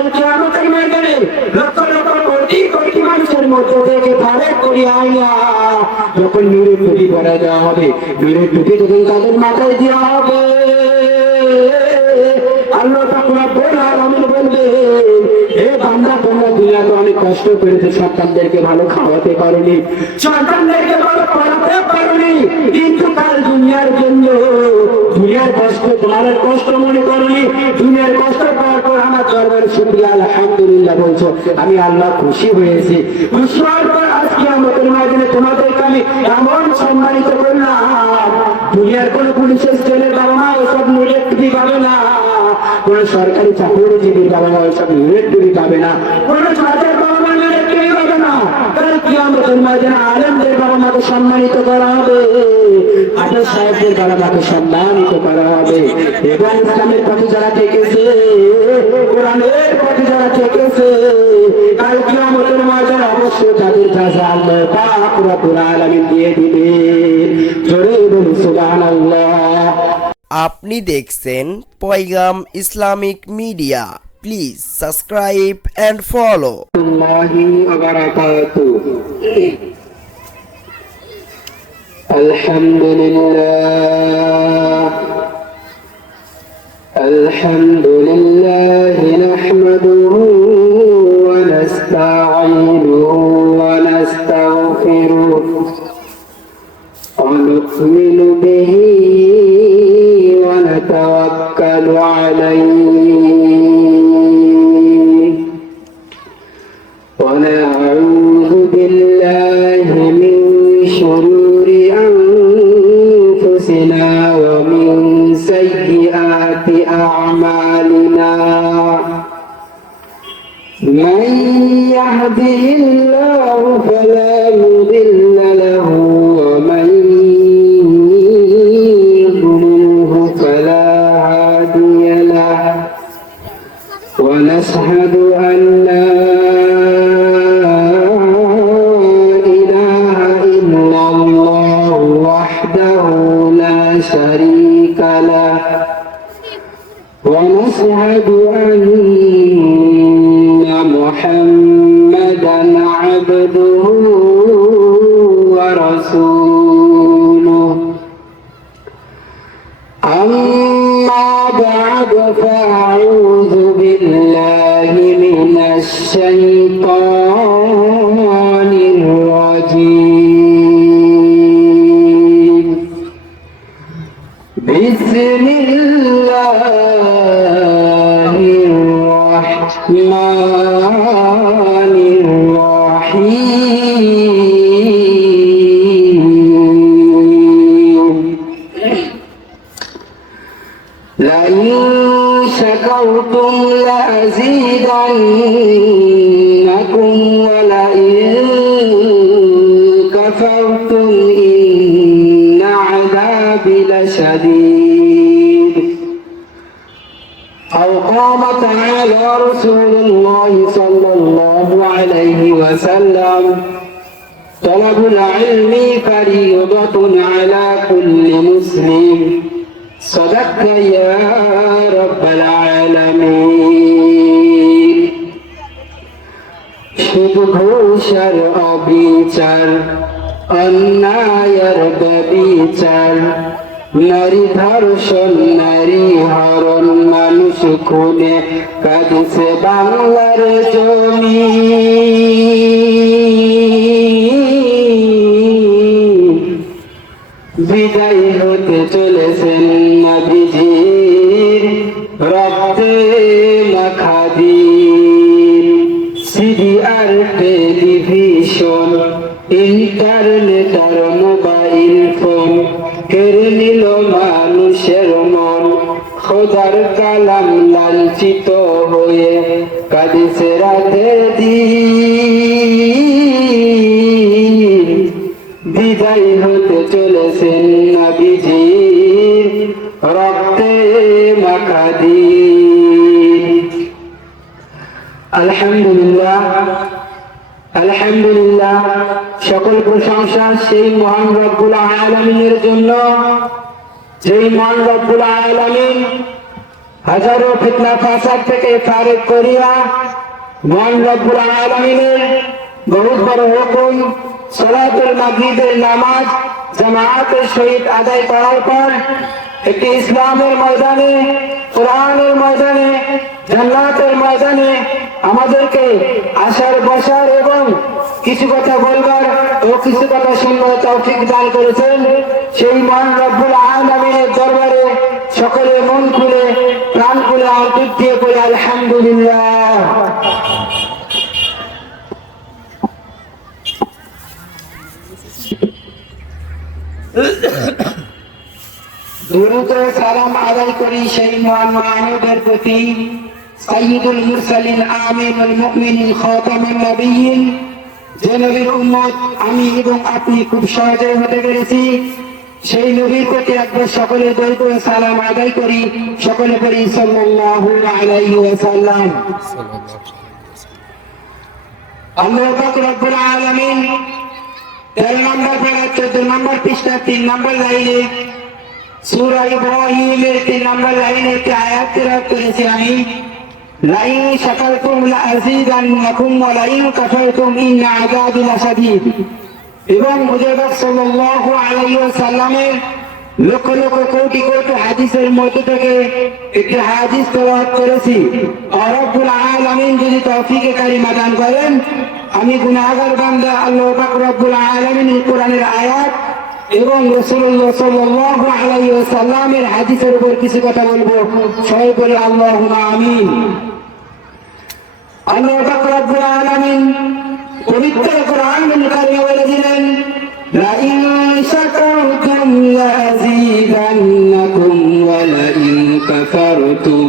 আজ কিয়ামতের ময়দানে লক্ষ লক্ষ কোটি কোটি মানুষের মধ্যে থেকে ফারেক করিয়া আইয়া যখন নূরের টুপি পরা দেওয়া হবে, নূরের টুপি যখন তাদের মাথায় দেওয়া হবে, আল্লাহ পাক রব্বুল আলামিন বলবে, হে বান্দা, তোমরা দুনিয়াতে অনেক কষ্ট করেছে, সন্তানদেরকে ভালো খাওয়াতে পারোনি, সন্তানদেরকে ভালো পড়াতে পারোনি, কিন্তু কাল দুনিয়ার জন্য দুনিয়ার কষ্ট তোমার কষ্ট মনে করোনি, দুনিয়ার কষ্ট পাওয়ার পর আমার দরবারে শুকরিয়া আলহামদুলিল্লাহ বলছো, আমি আল্লাহ খুশি হয়েছি। খুশি হওয়ার পর আজকে আমাদের মাঝে তোমাদেরকে আমি এমন সম্মানিত করলাম, দুনিয়ার কোন পুলিশের ছেলের বাবা মা ওসব নূরের টুপি পাবে না, কোন সরকারি চাকরিজীবীর বাবা মা ওসব নূরের টুপি পাবে না, কোন সরকারের বাবা মা নূরের টুপি পাবে না। কারণ কি আমাদের মাঝে আলেমদের বাবা মাকে সম্মানিত করা হবে, হাফেজ সাহেবদের বাবা মাকে সম্মানিত করা হবে, এবং ইসলামের পথে যারা থেকেছে, কোরআনের পথে যারা থেকেছে, কাল কিয়ামতের মাঝে অবশ্যই তাদের কাছে আল্লাহ পাক রব্বুল আলামিন দিয়ে দিবে। জোরে বলুন সুবহানাল্লাহ। আপনি দেখছেন Paigam Islamic Media. Please subscribe and follow. আলহামদুলিল্লাহ নাহমাদুহু ওয়া নাস্তাঈনুহু ওয়া নাস্তাগফিরুহু ওয়া নু'মিনু বিহি ওয়া নাতাওয়াক্কালু আলাইহি ওয়া না'উযু বিল্লাহি মিন শুরুরি আনফুসিনা ওয়া মিন সাইয়্যাতি আ'মালিনা। من يهده الله فلا مضل له ومن يضلله فلا هادي له ونشهد أن لا إله إلا الله وحده لا شريك له ونشهد أن محمدا عبده ورسوله. أما بعد فأعوذ بالله من الشيطان الرجيم. بسم الله الرحمن الرحيم. لئن شكرتم لأزيدنكم ولئن كفرتم إن عذابي لشديد. أو قال تعالى رسول الله صلى الله عليه وسلم: طلب العلم فريضة على كل مسلم. صدقت يا رب العالمين. শুধু ঘোষার অবিচার, অন্যায়ের ব্যভিচার, নারী ধর্ষণ, নারী হরণ, মানুষ খুনে কাঁদছে বাংলার জমি। বিদায় হতে চলেছেন নবীজির রক্তে মাখা দিন। সিডি আর টেলিভিশন, ইন্টারনেট আর মোবাইল ফোন কেড়ে নিল মানুষের মন। খোদার কালাম লাঞ্ছিত হয়ে কাঁদছে রাতের দিন। বিদায় হতে চলেছেন নবীজির রক্তে মাখা দিন। আলহামদুলিল্লাহ, আলহামদুলিল্লাহ, সকল প্রশংসা সেই মহান রব্বুল আলামিনের জন্য, যেই মহান রব্বুল আলামিন হাজারো ফিতনা ফাসাদ থেকে ফারেক করিয়া মহান রব্বুল আলামিনের বহুত বড় হুকুম সালাতুল মাগরিবের নামাজ জামাতের সহিত আদায় করার পর একটি ইসলামের ময়দানে, কোরআনের ময়দানে, জান্নাতের ময়দানে আমাদেরকে আসার বসার এবং কিছু কথা বলবার ও কিছু কথা শুনবার তৌফিক দান করেছেন। সেই মহান রব্বুল আলামিনের দরবারে সকলে মন খুলে প্রাণ খুলে আন্তরিক দিয়ে বলে আলহামদুলিল্লাহ। দুরূদ ও সালাম আদায় করি সেই মহান মানবের প্রতি, সাইয়্যিদুল মুরসালিন আমিনুল মুমিনিন খাতামুন নবিয়্যিন, যে নবীর উম্মত আমি এবং আপনি খুব সহজে হতে পেরেছি, সেই নবীর প্রতি একবার সকলে দরুদ ও সালাম আদায় করি। সকলে পড়ি সাল্লাল্লাহু আলাইহি ওয়াসাল্লাম। আল্লাহ পাক রব্বুল আলামিন 13 নম্বর পারা 14 নম্বর পৃষ্ঠা 3 নম্বর লাইনে সূরা ইব্রাহিমের 3 নম্বর লাইনে একটি আয়াত তেলাওয়াত করেছি আমি, লাইন শাকারতুম লাযীদান্নাকুম ওয়া লাইন কাফারতুম ইন্না আযাবি লাশাদীদ। এবং মুজাহিদ সাল্লাল্লাহু আলাইহি ওয়াসাল্লামের লক্ষ লক্ষ কোটি কোটি হাদিসের মধ্যে থেকে একটি হাদিস তেলাওয়াত করেছি। রব্বুল আলামিন যদি তৌফিকে কারিমা দান করেন, আমি গুনাহগার বান্দা আল্লাহ পাক রব্বুল আলামিনের কোরআনের আয়াত এবং রাসূলুল্লাহ সাল্লাল্লাহু আলাইহি ওয়াসাল্লামের হাদিসের উপর কিছু কথা বলবো। সবাই বলে আল্লাহুম্মা আমিন। আল্লাহ পাক রব্বুল আলামিন পবিত্র কোরআনুল কারীমে বলে দিলেন, লা ইন শাকারতুম লাযীদান্নাকুম ওয়া লা ইন কাফারতুম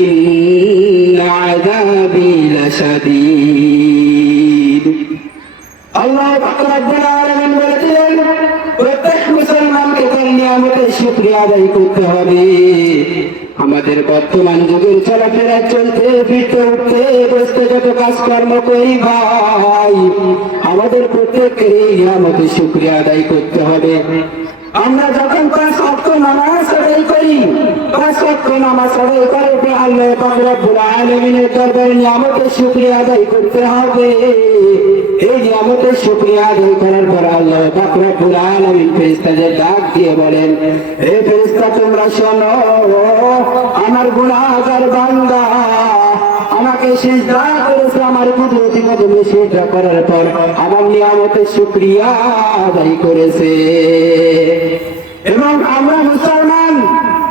ইন্না আযাবি লাশাদীদ। আল্লাহ পাক রব্বুল আলামিন বলে দিলেন, প্রত্যেক মুসলমানকে তার নিয়ামতের শুকরিয়া আদায় করতে হবে। আমাদের বর্তমান যুগের চলাফেরা, চলতে ফিরতে, উঠতে বসতে যত কাজকর্ম করি ভাই, আমাদের প্রত্যেকের এই নিয়ামতের শুকরিয়া আদায় করতে হবে। আমরা যখন 5 ওয়াক্ত নামাজ আদায় করি, 5 ওয়াক্ত নামাজ আদায় করার পর আল্লাহ পাক রব্বুল আলামিনের দরবারে নিয়ামতের শুকরিয়া আদায় করতে হবে। এই নিয়ামতের শুকরিয়া আদায় করার পর আল্লাহ পাক রব্বুল আলামিন ফেরেশতাদের ডাক দিয়ে বলেন, হে ফেরেশতা তোমরা শোনো, আমার গুনাহগার বান্দা আমাকে সিজদা করেছে, আমার কুদরতি কদমে সিজদা করার পর আমার নিয়ামতের শুকরিয়া আদায় করেছে। এবং আমরা মুসলমান,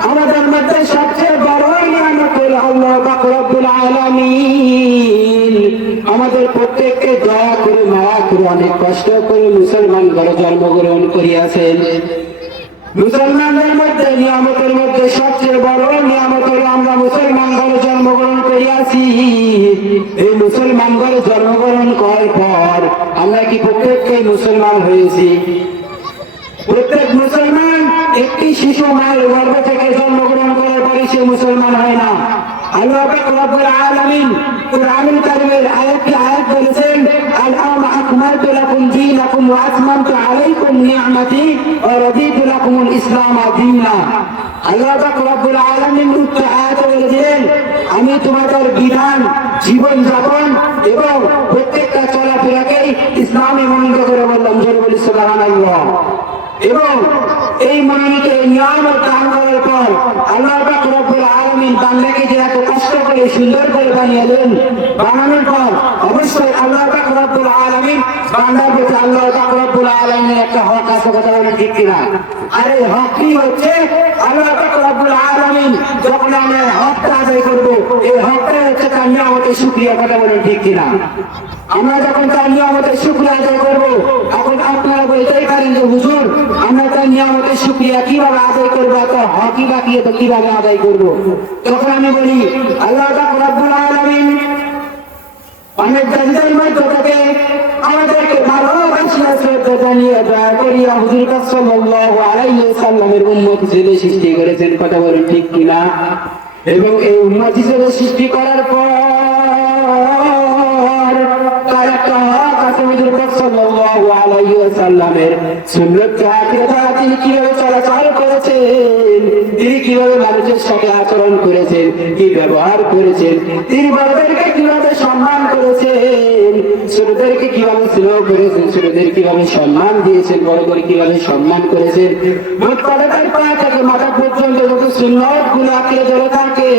আমাদের মধ্যে সবচেয়ে বড় নিয়ামত হলো আল্লাহ পাক রব্বুল আলামিন আমাদের প্রত্যেককে দয়া করে মায়া করে অনেক কষ্ট করে মুসলমান ঘরে জন্মগ্রহণ করিয়াছেন। মুসলমানদের মধ্যে নিয়ামতের মধ্যে সবচেয়ে বড় নিয়ামত হলো আমরা মুসলমান ঘরে জন্মগ্রহণ করিয়াছি। এই মুসলমান ঘরে জন্মগ্রহণ করার পর আমরা কি প্রত্যেককে মুসলমান হয়েছি? প্রত্যেক মুসলমান একটি শিশু মায়ের গর্ভ থেকে জন্মগ্রহণ করার পরে সে মুসলমান হয় না। আল্লাহ পাক রব্বুল আলামিন কুরআনুল কারীমের আয়াতে আয়াত বলেছেন, আল-ইয়াওমা আকমালতু লাকুম দীনাকুম ওয়া আতমামতু আলাইকুম নি'মাতি ওয়া রাদিতু লাকুমুল ইসলাম দীনা। আল্লাহ পাক রব্বুল আলামিন উক্ত আয়াতে বলেছেন, আমি তোমাদের বিধান, জীবন যাপন এবং প্রত্যেকটা চলাফেরাকেই ইসলামে মনোনীত করে বললাম। জোরে বলি সুবহানাল্লাহ। এবং এই মনোনীত নিয়ামত দান করার পর আল্লাহ পাক রব্বুল আলামিন বান্দাকে যে এত কষ্ট করে সুন্দর করে বানিয়েছেন, বানানোর পর অবশ্যই আল্লাহ পাক রব্বুল আলামিন বান্দার প্রতি আল্লাহ পাক রব্বুল আলামিনের একটা হক আছে, কথা বলে ঠিক কিনা? আর এই হক কি হচ্ছে? আল্লাহ পাক রব্বুল আলামিন যখন আমরা হকটা আদায় করবো, এই হকটা হচ্ছে তার নিয়ামতের শুকরিয়া, কথা বলে ঠিক কিনা? আমরা যখন তার নিয়ামতের শুকরিয়া আদায় করবো, এখন আপনারা বলতেই পারেন যে হুজুর আমরা তার নিয়ামতের শুকরিয়া কিভাবে আদায় করবো, এত হকই বাকি তো কিভাবে আদায় করবো? তখন আমি বলি, আল্লাহ পাক রব্বুল আলামিন অনেক জায়গার মধ্যে থেকে আমাদেরকে ভালোবাসিয়া শ্রদ্ধা জানিয়ে দয়া করিয়া হুজুর পাক সাল্লাল্লাহু আলাইহি ওয়াসাল্লামের উম্মত হিসেবে সৃষ্টি করেছেন, কথা বলেন ঠিক কিনা? এবং এই উম্মত হিসেবে সৃষ্টি করার পর তার একটা হক আছে, হুজুর পাক সাল্লাল্লাহু আলাইহি ওয়াসাল্লামের সুন্নাত জাতিরা তিনি কিভাবে চলাচল করেছেন, তিনি কিভাবে মানুষের সাথে আচরণ করেছেন, করেছেন, কি ব্যবহার করেছেন, তিনি বড়দেরকে কিভাবে সম্মান করেছেন, ছোটদেরকে কিভাবে স্নেহ করেছেন, ছোটদের কিভাবে সম্মান দিয়েছেন, বড়দের কিভাবে সম্মান করেছেন। মোত্তালেবের পা থেকে মাথা পর্যন্ত যত সুন্নত গুলো আঁকড়ে ধরে থাকে,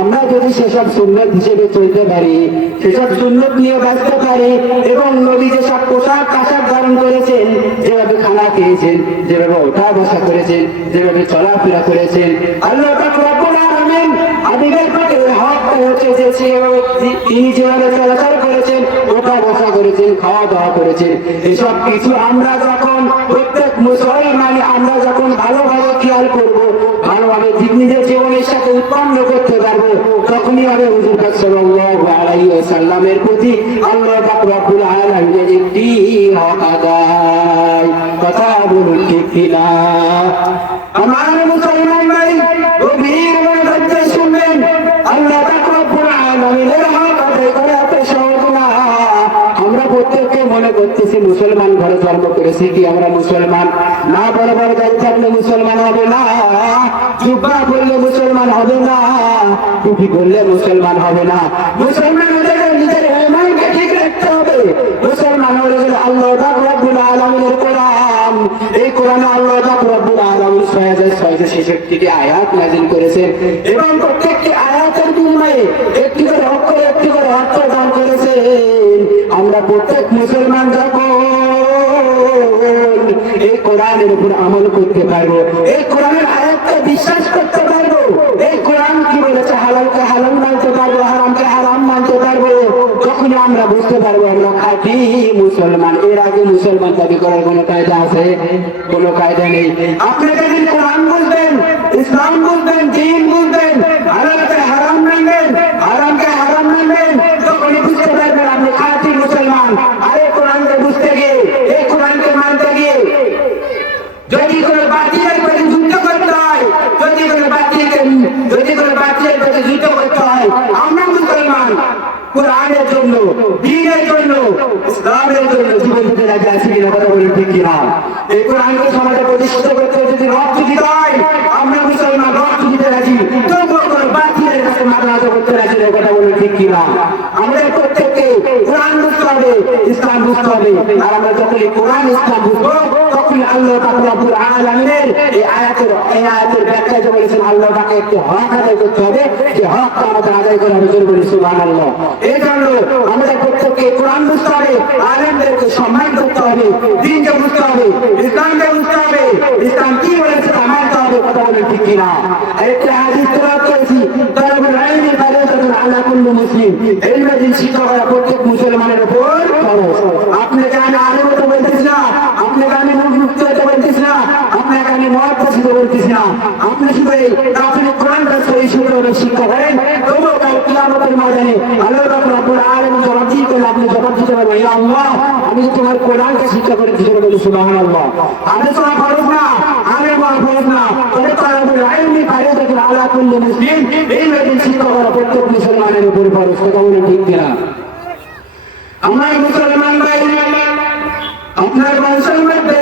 আমরা যদি সেসব সুন্নত হিসেবে চলতে পারি, সেসব সুন্নত নিয়ে বাঁচতে পারি, এবং নবী যেসব পোশাক আশাক ধারণ করেছেন, যেভাবে খানা খেয়েছেন, যেভাবে ওঠা বসা করেছেন, যেভাবে চলাফেরা করেছেন, আল্লাহ পাক রব্বুল আলামিন হাবিবের প্রতি হক হচ্ছে যে তিনি যেভাবে চলাচল করেছেন, ওঠা বসা করেছেন, খাওয়া দাওয়া করেছেন, এসব কিছু আমরা যখন প্রত্যেক মুসলমান আমরা যখন ভালোভাবে খেয়াল করবো, ভালোভাবে নিজের জীবনের সাথে উৎপন্ন করতে পারবো, তখনই হবে হুজুর পাক সাল্লাল্লাহু আলাইহি ওয়াসাল্লামের প্রতি আল্লাহ পাক রব্বুল আলামিনের একটি হক আদায়। কথা বলুন ঠিক কিনা? আমার মুসলমান ভাই গভীর মনোযোগ শুনবেন, আল্লাহ পাক রব্বুল আলামিনের হক আদায় করা এত সহজ না। আমরা প্রত্যেককে মনে করতেছি মুসলমান ঘরে জন্ম করেছি, কি আমরা মুসলমান না? বড় বড় দাড়ি থাকলে মুসলমান হবে না, জুব্বা পরলে মুসলমান হবে না, টুপি পরলে মুসলমান হবে না। মুসলমান হলে নিজের ইমানকে ঠিক রাখতে হবে। মুসলমান হলে আল্লাহ পাক রব্বুল আলামিনের কোরআন, এই কোরআনে আল্লাহ পাক রব্বুল আলামিন 6666টি আয়াত নাযিল করেছেন, এবং প্রত্যেকটি আয়াতের বিনিময়ে একটি করে অর্থ দান করেছেন। আমরা প্রত্যেক মুসলমান যখন এই কোরআনের উপর আমল করতে পারবো, এই কোরআনের আয়াতকে বিশ্বাস করতে পারবো, এই কোরআন কি বলেছে হালালকে হালাল মানতে পারবো, হারামকে হারাম মানতে পারবো, তখন আমরা বুঝতে পারবো আমরা খাঁটি মুসলমান। এর আগে মুসলমান দাবি করার কোনো কায়দা আছে? কোনো কায়দা নেই। আপনি যেদিন কোরআন বুঝবেন, ইসলাম বুঝবেন, দ্বীন বুঝবেন, হালালকে হারাম মানবেন, হারামকে হারাম মানবেন, তখনই বুঝতে পারবেন আপনি খাঁটি মুসলমান। আরে কোরআনকে বুঝতে গিয়ে, এই কোরআনকে মানতে গিয়ে যদি কোনো বাতিলের প্রতি যুদ্ধ করতে হয়, যদি কোনো বাতিলের প্রতি যুদ্ধ করতে হয়, আমরা মুসলমান কোরআনের জন্য, দ্বীনের জন্য, ইসলামের জন্য জীবন দিতে রাজি আছি কিনা? কথা বলুন ঠিক কিনা? এই কোরআনকে সমাজে প্রতিষ্ঠিত করতে যদি রক্ত দিতে হয়, আমরা মুসলমান রক্ত দিতে রাজি, তবুও কোনো বাতিলের কাছে মাথা নত করতে রাজি না। কথা বলুন ঠিক কিনা? আমাদের প্রত্যেককে কোরআন বুঝতে হবে, ইসলাম বুঝতে হবে। আর আমরা যখন কোরআন ইসলাম বুঝবো, তখন আল্লাহ পাক রব্বুল আলামিনের এই আয়াতের ব্যাখ্যায় যে বলেছেন আল্লাহ পাকে একটি হক আদায় করতে হবে, যে হকটা আমাদের আদায় করা হবে। বলি সুবহানাল্লাহ। এই জন্য আমাদের প্রত্যেককে কোরআন বুঝতে হবে, আলেমদেরকে সম্মান করতে হবে, দ্বীনকে বুঝতে হবে, ইসলামকে বুঝতে হবে, ইসলাম কি বলেছে তা মানতে হবে। কথা বলেন ঠিক কিনা? একটা হাদিস তেলাওয়াত করেছি, তালাবুল ইলমি ফারিদাতুন আলা কুল্লি মুসলিম, ইলমের শিক্ষা করা প্রত্যেক মুসলমানের উপর ফরজ। আপনাকে আমি আলেম হতে বলতেছি না, আপনাকে আমি মুক্তি হতে বলতেছি না, আপনাকে আমি মুহাদ্দিস হতে বলতেছি না। আপনি শুধু আপনি কোরআনটা সহি শুদ্ধভাবে শিক্ষা করেন, তবুও কাল কিয়ামতের ময়দানে আল্লাহ পাক রব্বুল আলামিন জবাব দিতে আপনি জবাব দিতে পারবেন, ইয়া আল্লাহ আমি তো তোমার কোরআনকে শিক্ষা করেছি। বলি সুবহানাল্লাহ। আমি তো ফরজ না, আমি ফরজ না, তবে তালাবুল ইলমি ফারিদাতুন আলা কুল্লি মুসলিম, এই মেয়েদের শিক্ষা করা প্রত্যেক মুসলমানের উপর ফরজ। কথা বলে ঠিক কিনা? আমার মুসলমান ভাই, আপনার বংশের মধ্যে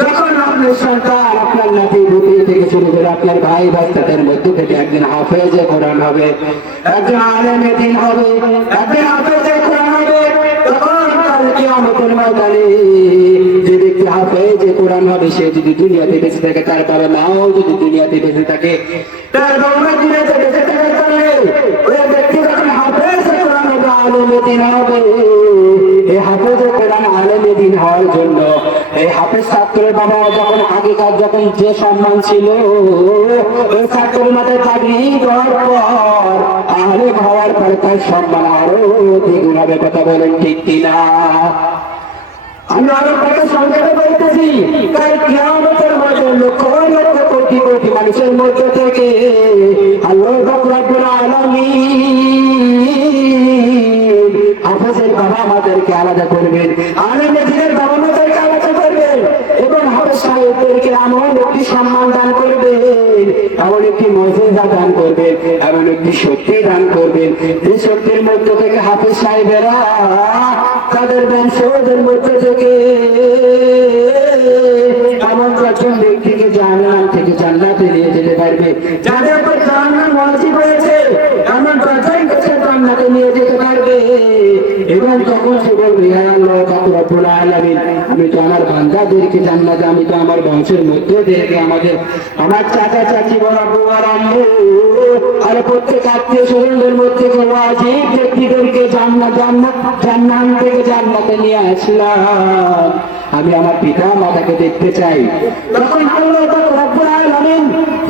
যখন আপনার সন্তান, আপনার নাতি পুতি থেকে শুরু করে আপনার ভাই বাচ্চাদের মধ্যে থেকে একদিন হাফেজে কোরআন হবে, একজন আলেমে দ্বীন হবে, একদিন হাফেজে কোরআন হবে, তখন কাল কিয়ামতের ময়দানে যে ব্যক্তি হাফেজে কোরআন হবে, সে যদি দুনিয়াতে বেঁচে থাকে, তার বাবা মাও যদি দুনিয়াতে বেঁচে থাকে, তার বাবা মা দুনিয়াতে বেঁচে থাকার কারণে ওই ব্যক্তি যখন হাফেজে কোরআন হবে, আলেমে দ্বীন হবে, এই হাফেজে কোরআন আলেমে দ্বীন হওয়ার জন্য এই হাফেজ ছাত্রের বাবা যখন আগেকার যখন যে সম্মান ছিল, ওই ছাত্রের মাথায় চাকরি দেওয়ার পর আলেম হওয়ার পরে তার সম্মান আরো দ্বিগুণ হবে। কথা বলেন ঠিক কিনা? আমি আরো কত সংক্ষেপে বলতেছি, কাল কিয়ামতের মধ্যে লক্ষ লক্ষ কোটি কোটি মানুষের মধ্যে থেকে আল্লাহ পাক রব্বুল আলামিন হাফেজের বাবা আমাদেরকে আলাদা করবেন, আলেমে দ্বীনের বাবা আমাদেরকে আলাদা করবেন, এবং হাফেজ সাহেবদেরকে এমন একটি সম্মান দান করবেন, এমন একটি মর্যাদা দান করবেন, এমন একটি শক্তি দান করবেন, যে শক্তির মধ্য থেকে হাফেজ সাহেবেরা তাদের বংশদের মধ্য থেকে এমন একজন ব্যক্তিকে জান্নাত থেকে জান্নাতে নিয়ে যেতে পারবে, যাদের উপর জাহান্নাম ওয়াজিব হয়েছে এমন দরজায় কাছে জান্নাতে নিয়ে যেতে পারবে। এবং তখন সে বলবে, হে আল্লাহ পাক রব্বুল আলামিন, আমি তো আমার বান্দাদেরকে জান্নাতে, আমি তো আমার বংশের মধ্যে থেকে আমার চাচা চাচি বড় বড় আম্মু আর প্রত্যেক আত্মীয় স্বজনদের মধ্যে ওয়াজিব ব্যক্তিদেরকে জান্নাত থেকে জান্নাতে নিয়ে আসলাম, আমি আমার পিতা মাতাকে দেখতে চাই। তখন আল্লাহ পাক রব্বুল আলামিন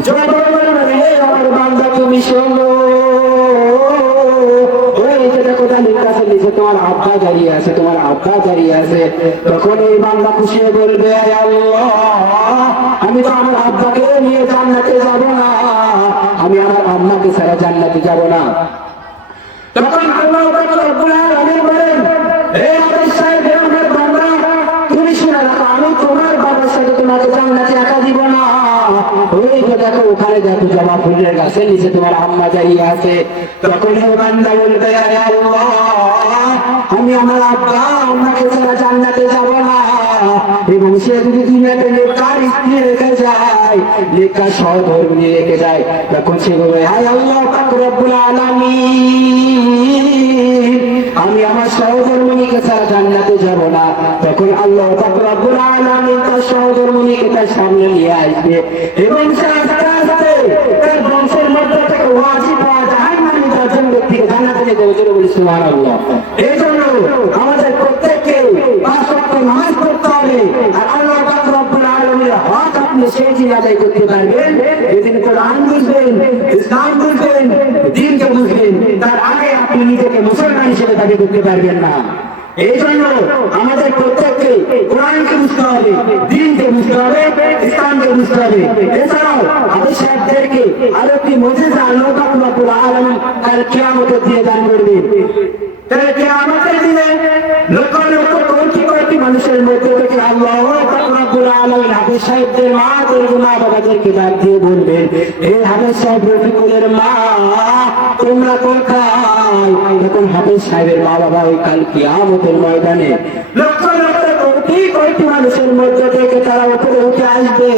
জবাব বলবেন, হে আমার বান্দা তুমি শোনো, ওই যে দেখো জালির কাছে নিচে তোমার আব্বা দাঁড়িয়ে আছে, তোমার আব্বা দাঁড়িয়ে আছে। তখন এই বান্দা খুশি হয়ে বলবে, হে আল্লাহ, আমি তো আমার আব্বাকে নিয়ে জান্নাতে যাব না, আমি আমার আম্মাকে ছাড়া জান্নাতে যাব না। তখন আল্লাহ পাক রব্বুল আলামিন বলেন, হে আদেশ সাহেব, হে আমার বান্দা, তুমি শুনে রাখো, আমি তোমার বাবার সাথে তোমাকে জান্নাতে একা দিব না। ওই যে দেখো ওখানে দেখো জবা ফুলের গাছের নিচে তোমার আম্মা দাঁড়িয়ে আছে। তখন হে বান্দা বলবে, হে আল্লাহ, আমি আমার আব্বা আম্মাকে ছাড়া জান্নাতে যাব না। এবং সে যদি দুনিয়াতে নেককার স্ত্রী রেখে যায়, নেককার সহধর্মিণী রেখে যায়, তখন সে বলবে, হে আল্লাহ পাক রব্বুল আলামিন, আমি আমার সহধর্মিণীকে ছাড়া জান্নাতে যাব না। তখন আল্লাহ পাক রব্বুল আলামিন তার সহধর্মিণীকে তার সামনে নিয়ে আসবে এবং সে আস্তে আস্তে তার বংশের মধ্যে থেকে ওয়াজিব হওয়া জাহান্নামী দশজন ব্যক্তিকে জান্নাতে নিয়ে যাবে। জোরে বলি সুবহানাল্লাহ। এই জন্য আমাদের প্রত্যেককে পাঁচ ওয়াক্ত নামাজ পড়তে হবে। আর আল্লাহ পাক রব্বুল আলামিনের হক আপনি সেই দিন আদায় করতে পারবেন যেদিন কোরআন বুঝবেন, ইসলাম বুঝবেন, দ্বীনকে বুঝবেন। তার আগে আপনি নিজেকে মুসলমান হিসেবে দাবি করতে পারবেন না। এই জন্য আমাদের প্রত্যেককে কোরআনকে বুঝতে হবে, দ্বীনকে বুঝতে হবে, ইসলামকে বুঝতে হবে। এছাড়াও আদেশ সাহেবদেরকে আরো একটি মুজিজা আল্লাহ পাক রব্বুল আলামিন কাল কিয়ামতের দিনে দান করবে। তাহলে কিয়ামতের দিনে লক্ষ লক্ষ কোটি কোটি মানুষের মধ্যে থেকে আল্লাহ পাক রব্বুল আলামিন আদেশ সাহেবদের মা বাবাদেরকে ডাক দিয়ে বলবেন, হে আদেশ সাহেব রফিকুলের মা, তোমরা কোথায়? তখন হাফেজ সাহেবের মা বাবা ওই কাল কিয়ামতের ময়দানে লক্ষ লক্ষ কোটি কোটি মানুষের মধ্যে থেকে তারা উপরে উঠে আসবে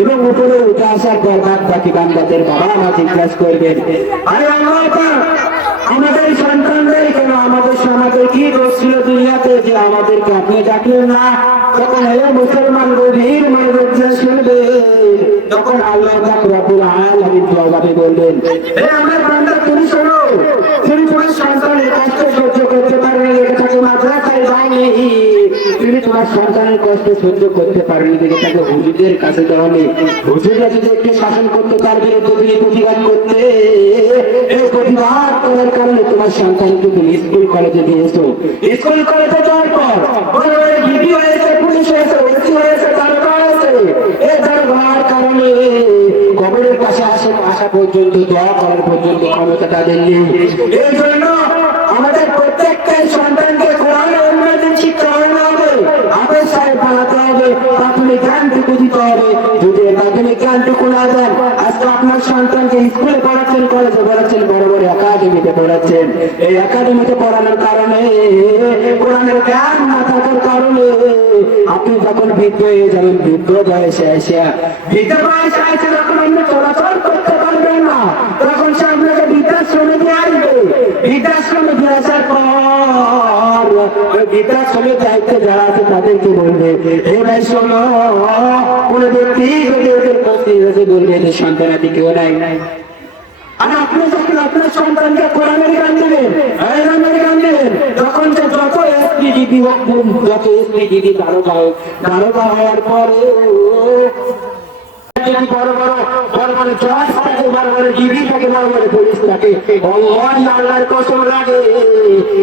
এবং উপরে উঠে আসার পর বাকি বান্দাদের বাবা মা জিজ্ঞাসা করবেন, আরে আল্লাহ পাক, আমাদের সন্তানদের কেন, আমাদের সমাজে কি দোষ ছিল দুনিয়াতে যে আমাদেরকে আপনি ডাকলেন না? তখন হে মুসলমান গভীর মনোযোগ দিয়ে শুনবে। তখন আল্লাহ পাক রব্বুল আলামিন জবাবে বলবেন, হে আমার বান্দা, তুমি শোনো, তুমি তোমার সন্তানের কষ্ট সহ্য করতে পারবে দেখে তাকে মাদ্রাসায় যায়নি, তুমি তোমার সন্তানের কষ্ট সহ্য করতে পারবে দেখে তাকে হুজুরদের কাছে যাওনি। হুজুররা যদি একটু শাসন করতে পারবে তো তুমি প্রতিবাদ করতে, এই প্রতিবাদ করার কারণে তোমার সন্তানকে তুমি স্কুল কলেজে দিয়েছো। স্কুল কলেজে যাওয়ার পর বড় বড় ডিবি হয়েছে, পুলিশ হয়েছে, ওসি হয়েছে, দারোগা হয়েছে। এই দারোগার কারণে কবরের পাশে আসা পর্যন্ত, দোয়া করার পর্যন্ত ক্ষমতা তাদের নেই। এই জন্য আমাদের প্রত্যেককে সন্তানকে কোরআনের উন্নতির শিক্ষা হতে হবে, আদেশ সাহেব বানাতে হবে, প্রাথমিক জ্ঞানটুকু দিতে হবে। যদি প্রাথমিক জ্ঞানটুকু না দেন, আজকে আপনার সন্তানকে স্কুলে পড়াচ্ছেন, কলেজে পড়াচ্ছেন, বড় বড় একাডেমিতে পড়াচ্ছেন। এই একাডেমিতে পড়ানোর কারণে, কোরআনের জ্ঞান না থাকার কারণে আপনি যখন বৃদ্ধ হয়ে যাবেন, বৃদ্ধ বয়সে এসে যখন আপনি চলাচল করতে পারবেন না, তখন সে আপনাকে বৃদ্ধাশ্রমে দিয়ে আসবে। বৃদ্ধাশ্রমে দিয়ে আসার পর বৃদ্ধাশ্রমের দায়িত্বে যারা আছে তাদেরকে বলবে, হে ভাই শোনো, কোন ব্যক্তি যদি ওদের পৌঁছে বলবে যে সন্তানাদি কেউ নাই, আর আপনি যখন আপনার সন্তানকে কোরআনের জ্ঞান দেবেন, আইনের জ্ঞান দেবেন, তখন সে যত এসপিডিডি হোক, যত এসপিডিডি দারোগা হোক, দারোগা হওয়ার পরে বড় বড় জজ থাকে, বড় বড় ডিবি থাকে, বড় বড় পুলিশ থাকে, আল্লাহর কসম লাগে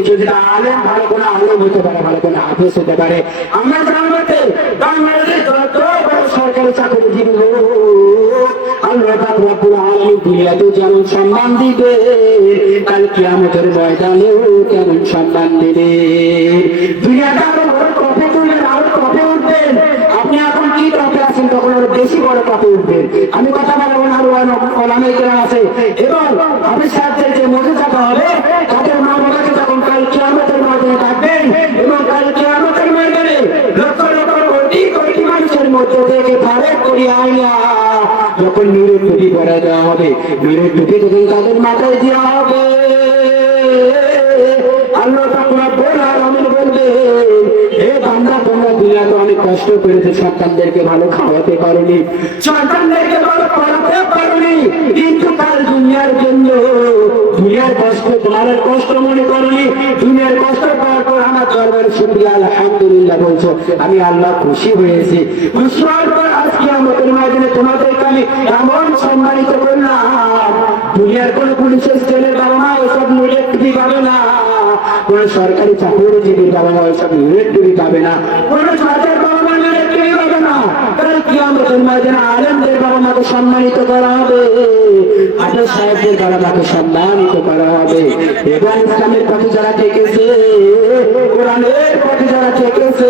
যদি আলেম, ভালো কোনো আলেম হতে পারে, ভালো কোনো হাফেজ হতে পারে। আমরা জানতে বাংলাদেশ যত বড় সরকারি চাকরিজীবী হোক, আল্লাহ পাক রব্বুল আলামিন দুনিয়াতে যেমন সম্মান দিবে, কাল কিয়ামতের ময়দানেও তেমন সম্মান দিবে। দুনিয়াতে আরো বড় টপে তুলবেন, আরো টপে উঠবেন। আপনি এখন কি টপে আছেন, তখন আরো বেশি বড় টপে উঠবেন। আমি কথা বলবো না, আরো ওলামায়ে কেরাম আছে এবং হাফেজ সাহেবদের যে মুজিজাটা হবে, তাদের মা বাবাকে যখন কাল কিয়ামতের ময়দানে ডাকবেন এবং কাল কিয়ামতের ময়দানে লক্ষ লক্ষ কোটি কোটি মানুষের মধ্যে থেকে ফারেক করিয়া আইনা যখন নূরে হবে, নূরের টুপি যখন তাদের মাথায় দেওয়া হবে, আল্লাহ পাক রব্বুল আলামিন বলবে, হে বান্দা তোমরা দুনিয়াতে অনেক কষ্ট করেছে, সন্তানদেরকে ভালো খাওয়াতে পারোনি, সন্তানদেরকে ভালো পড়াতে পারোনি, কিন্তু কাল দুনিয়ার জন্য দুনিয়ার কষ্ট তোমার কষ্ট মনে করোনি, দুনিয়ার কষ্ট পাওয়ার পর আমার দরবারে শুকরিয়া আলহামদুলিল্লাহ বলছো, আমি আল্লাহ খুশি হয়েছি। খুশি হওয়ার পর আজকে আমাদের মাঝে তোমাদেরকে আমি এমন সম্মানিত করলাম, দুনিয়ার কোন পুলিশের ছেলের বাবা মা ওসব নূরের টুপি পাবে না, কোন সরকারি চাকরিজীবীর বাবা মা ওসব নূরের টুপি পাবে না, কোন সরকার বাবা মা নূরের টুপি পাবে না। কারণ কি আমাদের মাঝে আলেমদের বাবা মাকে সম্মানিত করা হবে, আদর সাহেবদের বাবা মাকে সম্মানিত করা হবে, এবং ইসলামের পথে যারা থেকেছে, কোরআনের পথে যারা থেকেছে,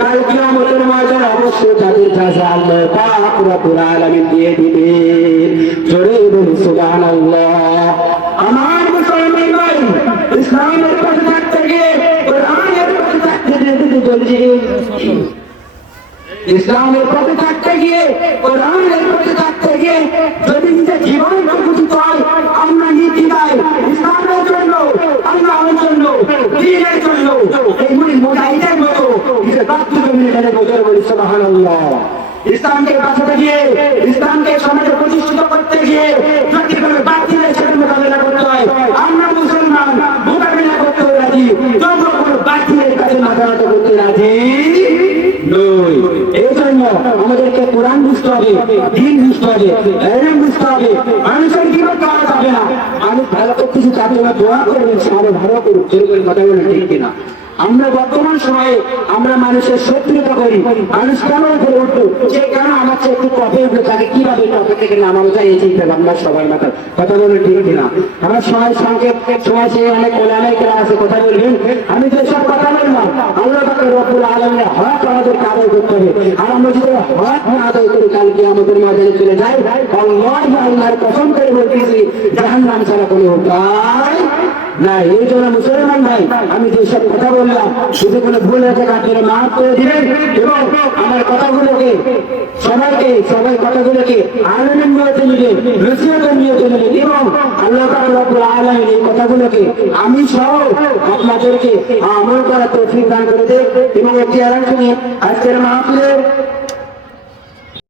কাল কিয়ামতের মাঝে অবশ্যই তাদের কাছে আল্লাহ পাক রব্বুল আলামিন দিয়ে দিবেন। জোরে বলি সুবহানাল্লাহ। আমার মুসলমান ভাই, ইসলামের পথে থাকতে গিয়ে কোরআনের পথে থাকতে যদি বলছি, ইসলামের পথে থাকতে গিয়ে কোরআনের পথে থাকতে গিয়ে যদি নিজের জীবনকে বুঝতে হয়, আমরা নীতি নাই ইসলামের জন্য, আল্লাহর জন্য, দ্বীনের জন্য, এইগুলি মুজাহিদের মতো নিজের বাধ্যকে মিলে বোঝার বলি সুবহানাল্লাহ। ইসলামকে বাঁচাতে গিয়ে, ইসলামকে সমাজে প্রতিষ্ঠিত করতে গিয়ে যদি কোনো বাতিলের সাথে মোকাবিলা করতে হয়, আমরা মুসলমান মোকাবিলা করতে রাজি, তবুও কোনো বাতিলের কাছে মাথা নত করতে রাজি নই। এই জন্য আমাদেরকে কোরআন বুঝতে হবে, দ্বীন বুঝতে হবে, ইলম বুঝতে হবে। মানুষের জীবন করা যাবে না, মানুষ ভালো করতেছে তার জন্য দোয়া করবেন, সে আরো ভালো করুক, যেরকম কথা বলে ঠিক কিনা। আমরা বর্তমান সময়ে আমরা মানুষের শত্রুতা করি, মানুষ কেন উপরে উঠলো, যে কেন আমার চেয়ে একটু কপে উঠলো, তাকে কিভাবে টপে থেকে নামানো যায়, এই চিন্তা ভাবনা সবার মাথায়, কথা বলে ঠিক কিনা। আমার সময় সংক্ষেপ, সময় সে অনেক ওলামায়ে আছে কথা বলবেন, আমি যে সব কথা বললাম আল্লাহ পাক রব্বুল আলামিনের হক আমাদেরকে আদায় করতে হবে, আর আমরা যদি হক না আদায় করি কালকে আমাদের মাঝে চলে যাই, আল্লাহু আল্লাহর কসম করে বলতেছি জাহান্নাম ছাড়া কোনো উপায় না। এই জন্য মুসলমান ভাই, আমি যেসব কথা বললাম যদি কোনো ভুল আছে আপনারা মাফ করে দিবেন, এবং আমার কথাগুলোকে সবাইকে, সবাই কথাগুলোকে আনন্দের নিয়তে নেবেন, নসিহতের নিয়তে নেবেন, এবং আল্লাহ পাক রব্বুল আলামিন এই কথাগুলোকে আমি সহ আপনাদেরকে আমল করার তৌফিক দান করে দেন। এবং একটি আরেকটি আজকের মাহফিলের